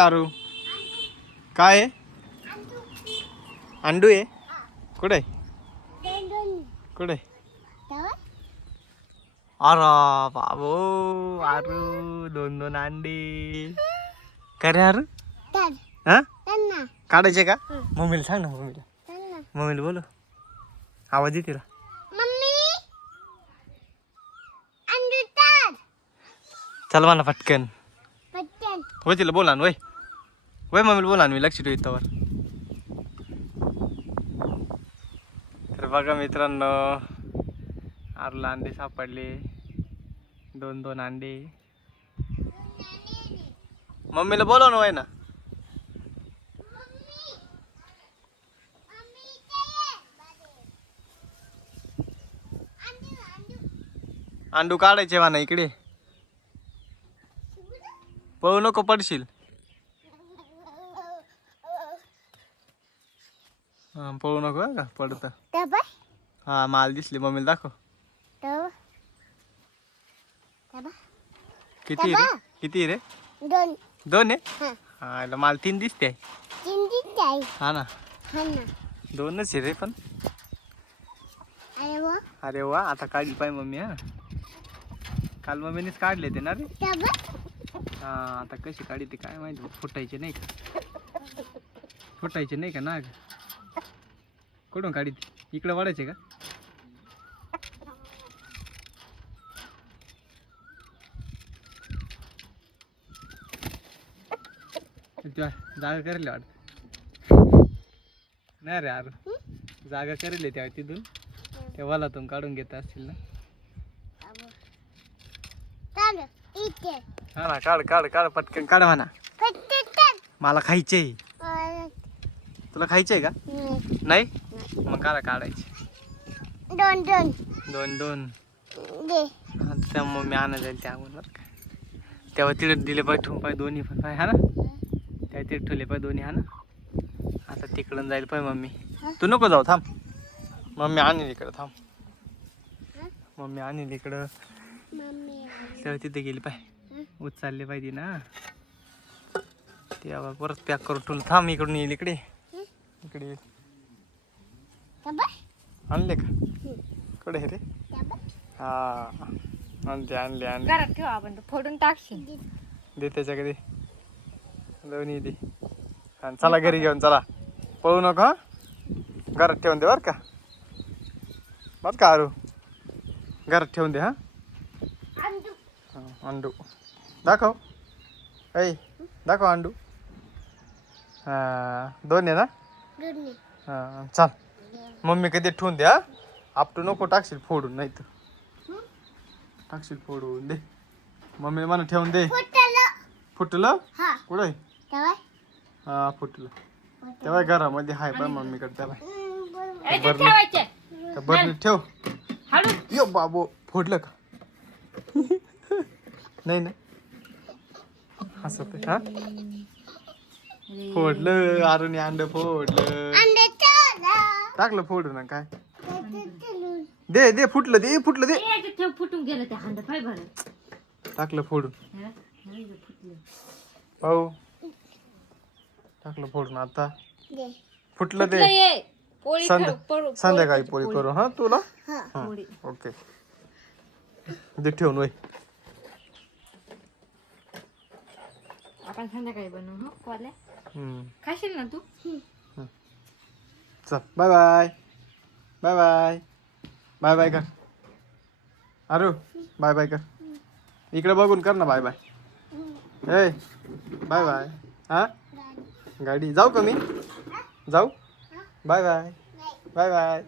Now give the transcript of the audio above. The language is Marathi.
आरू काय आहे? अंडू आहे. कुठे कुठे? अरे बाबू आरू 2-2 अंडे. काय रे आरू? हा काढायचे का? मम्मीला सांग ना. मम्मीला बोलो. आवाज येते तिला. चल म्हणा पटकन. होय तिला बोला ना. वय मम्मीला बोला ना. मी लक्ष ठेवतो त्यावर. तर बघा मित्रांनो, आरूला अंडे सापडले. 2-2 अंडे. मम्मीला बोलव ना. वय ना. अंडू काढायचे म्हणा इकडे. पळू नको पडशील. हा पळू नको का पडत. हा माल दिसली. मम्मीला दाखव. किती रे? किती रे? 2 आहे. हा माल 3 दिसते. हा ना 2च आहे रे पण. अरे वा आता काढली पाय मम्मी. हा काल मम्मीनेच काढले ते ना रे. हा आता कशी काढी ते काय माहिती. फुटायचे नाही का? फुटायचे नाही का नाग? कुठून काढी इकडे वाढायचे का? जागा करेल वाटत नाही रे यार. जागा करेल तेव्हा तिथून त्या वालातून काढून घेत असतील ना. हा ना काढ काढ काढ पटकन काढ म्हणा. मला खायचे. तुला खायचंय का? नाही मग काढायचे. 2 त्या मम्मी आणा जाईल त्या अगोदर का. तेव्हा तिथे दिले पाय ठेवून पाय दोन्ही पण पाय. हा ना त्या तिथे ठेवले पाय दोन्ही. हा ना आता तिकडून जाईल पाय मम्मी. तू नको जाऊ थांब. मम्मी आणेल इकडं थांब. मम्मी आणेल इकडं. तेव्हा तिथे गेली पाय. उचलले पाहिजे ना. तेव्हा परत पॅक करून ठेवलं. थांब इकडून येईल इकडे. इकडे येईल. आणले का? कडे रे. हा आणले आणले आणले. घरात ठेवा आपण फोडून टाकशील. दे त्याच्याकडे दोन्ही दे. आणि चला घरी घेऊन चला. पळू नका. घरात ठेवून दे बरं का. बरं का आरू घरात ठेवून दे. हा अंडू दाखव. ऐ दाखव अंडू. हा 2 आहे ना. हा चल मम्मी कधी ठेवून दे. हा आपटू नको टाकशील फोडून. नाही तर टाकशील फोडून दे. मम्मी मला ठेवून दे. फुटलं कुठं? हा फुटलं तेव्हा घरामध्ये हाय पाय मम्मीकडे. त्याला बरं ठेव. यो बाबू फोडलं का? नाही ना हसत. हा फोडलं. आरूने अंड फोडलं. टाकलं फोडून ना काय. दे दे फुटलं. दे फुटलं दे. फुटून गेलं ते हांड पाय बरं. टाकलं फोडून. पाहू टाकलं फोडून. आता फुटलं दे. संध्याकाळी पोळी करू. हा तुला ओके दे ठेवून. वय आपण संध्याकाळी बनवू. कोल्या खाशील ना तू. चल bye bye. Bye bye. Bye bye कर. अरे बाय बाय कर. इकडे बघून कर ना. Bye bye. ए बाय बाय. हा गाडी जाऊ का मी? जाऊ. Bye bye. Bye bye.